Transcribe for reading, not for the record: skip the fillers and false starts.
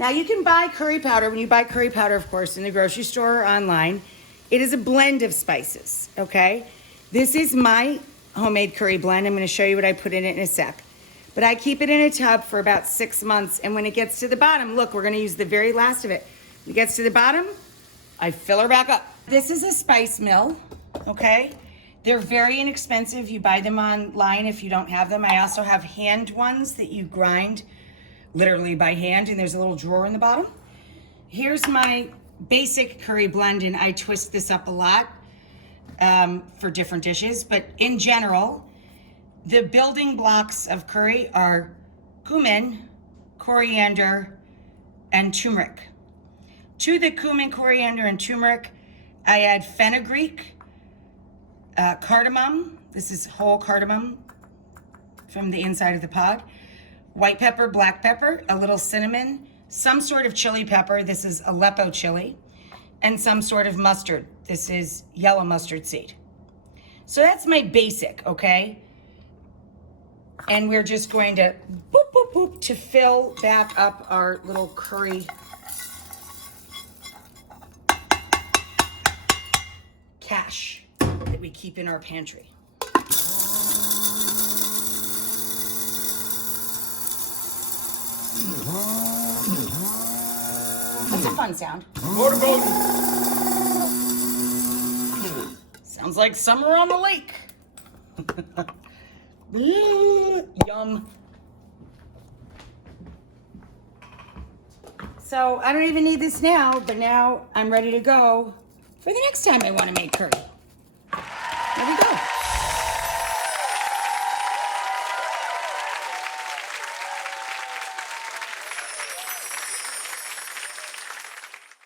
Now you can buy curry powder. When you buy curry powder, of course, in the grocery store or online, it is a blend of spices, okay? This is my homemade curry blend. I'm gonna show you what I put in it in a sec. But I keep it in a tub for about 6 months, and when it gets to the bottom, look, we're gonna use the very last of it. When it gets to the bottom, I fill her back up. This is a spice mill, okay? They're very inexpensive. You buy them online if you don't have them. I also have hand ones that you grind literally by hand, and there's a little drawer in the bottom. Here's my basic curry blend, and I twist this up a lot for different dishes, but in general, the building blocks of curry are cumin, coriander, and turmeric. To the cumin, coriander, and turmeric, I add fenugreek, cardamom. This is whole cardamom from the inside of the pod. White pepper, black pepper, a little cinnamon, some sort of chili pepper. This is Aleppo chili, and some sort of mustard. This is yellow mustard seed. So that's my basic, okay? And we're just going to boop, boop, boop to fill back up our little curry cache that we keep in our pantry. That's a fun sound. Sounds like summer on the lake. Yum. So I don't even need this now, but now I'm ready to go for the next time I want to make curry.